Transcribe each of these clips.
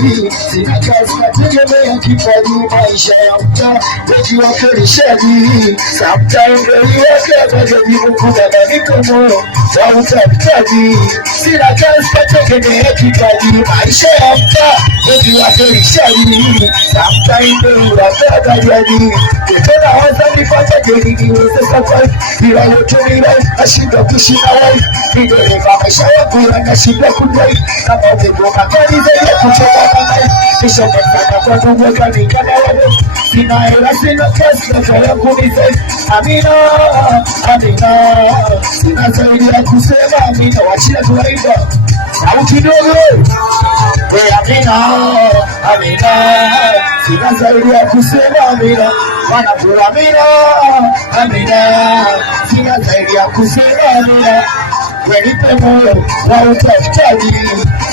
Sina kazi nategemea kipaji maisha ya mtaa wengi wafelishaji sometimes waliweka majajibu kudada niko moyo wa utafutaji. Sina kazi nategemea kipaji maisha ya mtaa wengi wafelishaji sometimes waliweka majajibu kutona waza nifanya jeni niweze safari bila yote ni life nashinda kushina life nidereva maisha yangu yanashinda kudai kama umegoma gari zaidi ya kutoka kisha mefanya kwa kuweka nikana wewe sina hela sina kazi na kaya kunizai amina amina sina zaidi ya kusema amina wachia tuwaimba sauti ndogo amina amina sina zaidi ya kusema amina wanakula amina amina sina zaidi ya kusema amina wenipe moyo wa utafutaji.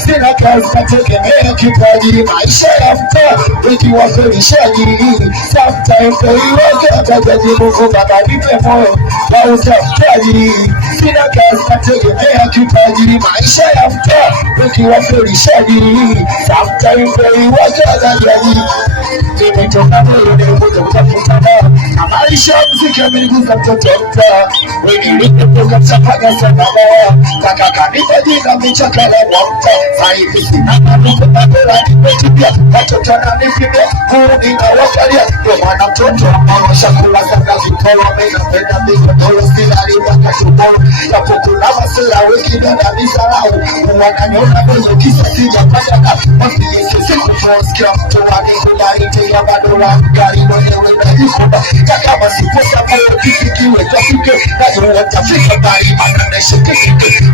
Sina kazi nategemea kipaji maisha ya mtaa wengi wafelishaji sometimes waliweka bajaji Mungu baba nipe moyo wa utafutaji. Sina kazi nategemea kipaji maisha ya mtaa wengi wafelishaji sometimes waliweka bajaji nimetoka moyo nimekuja kutafuta na maisha mziki ameniguza mtoto mtaa wengi nimetoka mchapaka sana kaka kanipa jina michakala mwamta Sahivi sina manuko mabela nimetibia watoto na nipibia kurudi na wakalia kwa mwana mtoto ambao shakula sana vitolo menapenda vitolo silali wakatubolo yapokula masela wekina na misarau wananyona mwenye kisa sija pata na mafilisi siku fonsikia mtu wanikulaite ya badula gari mwenyewe na jikuba kaka masiposa pao kifikiwe tafike na juwa tafika bari mananeshe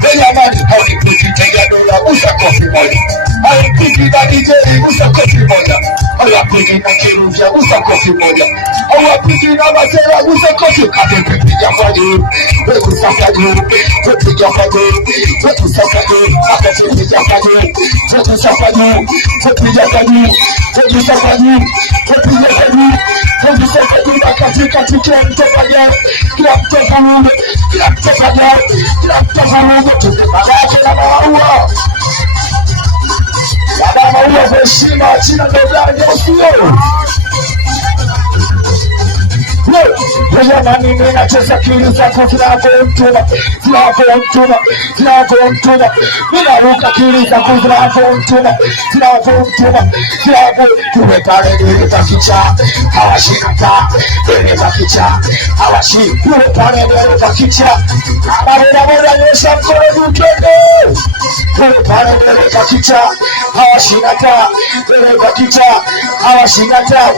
Bella mani, haunipiki tega dola usa kofi moja haunipiki na nijeri usa kofi moja haunipiki na kiruvya usa kofi moja haunipiki na masela usa kofi katepe piga kwa juu wetu saka juu wetu saka juu wetu saka juu akape piga kwa juu wetu saka juu wetu piga kwa juu wetu saka juu wetu piga kwa juu wetu saka juu katika kila mtoka jao kila mtoka mume kila mtoka jao kila mtoka mume tumebaraka na maua baba maua kwa heshima china ndogani usio Jamani mimi nacheza kili zako zinapomtuma ninaruka kili zako zinapomtuma tuwe pale nilipa kicha hawashikata nilipa kicha tuwe pale nilipa kicha amarela moja nyosha mkono dukende tuwe pale nilipa kicha hawashikata nilipa kicha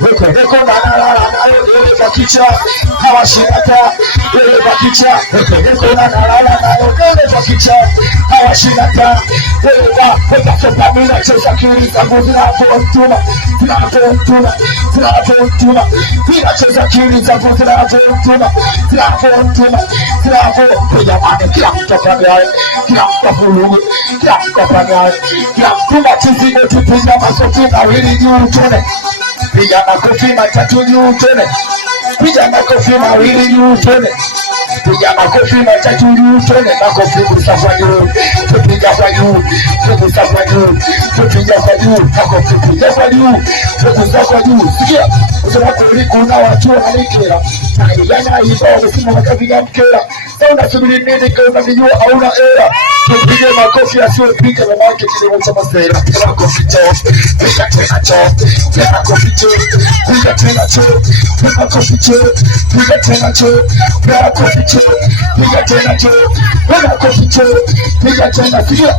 wepeleko na nalala nayo nilipa kicha hawashikata nilipa kicha wepeleko na nalala nayo nilipa kicha hawashikata weka sopa mina cheza kili zangu zinapomtuma mina cheza kili zangu zinapomtuma jamani kila mtoka gari kila mtafulugu kila mtoka gari kila mtuma chizigo tupiga makofi mawili juu tone piga makofi matatu juu tone piga makofi mawili juu tone piga makofi matatu juu tone makofi kusafa juu tupiga kwa juu kusafa juu tupiga kwa juu makofi piga kwa juu kusafa juu sikia usema kuna watu wanikera na yana hizo usema wakapiga mkera sasa unasubiri nini kama unajua hauna era tupige makofi yasiyopiga na wake kile cha masera makofi to piga tena to piga makofi to piga tena to piga makofi to piga tena to piga makofi to piga tena to piga makofi to piga tena pia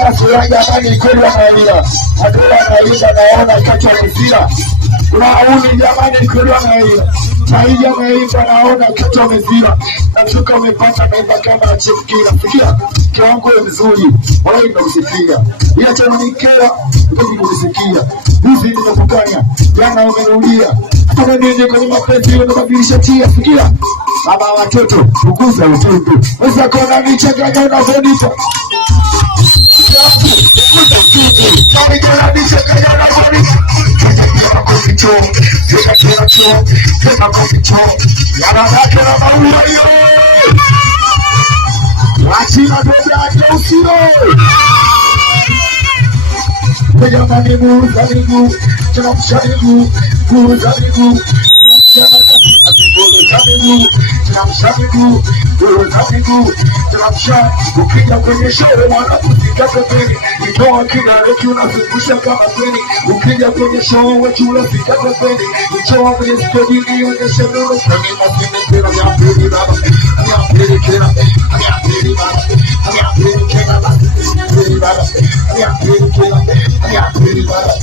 kwa furaha jamani kweli wanalia adora naimba naona kati ya mzira wauni jamani kweli wanalia Maija meimba naona kitu wamezira Nachuka umepata meimba kama chifikira Sikia, kiwango mzuri Wala ina usifia Ila chama nikea, upeji kulisikia Hizi nimekukanya, yana umenulia Kama nini kwenye mapenzi unabadilisha tia Sikia, mama watoto, ukuza utundu Weza kona michanganya unavonipa Ukuza utundu Kama jana michanganya unavonipa Sema koficho Yanabake na maua hiyo Wachina dobe ake usiro jamani, muuza miguu, tunamsha miguu, muuza miguu, ukija kwenye sherehe mwanafunzi pembeni, itoa kidole unazungusha kama feni. Ukija kwenye show wetu unafika pembeni, itoa kwenye stage nionyeshe nuru kwenye mapine tena ya pili baba, ya pili tena, ya pili baba, ya pili tena baba, ya pili tena, ya pili baba.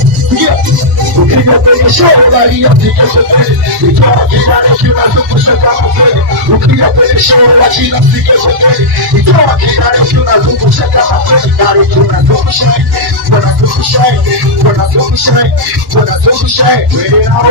Ukija kwenye show bali ya tikesho pili, itoa kidole unazungusha kama feni. Ukija kwenye show la china tikesho pili, itoa kidole unazungusha kama feni. Bali tunazungusha, tunazungusha, tunazungusha, tunazungusha, wewe hao.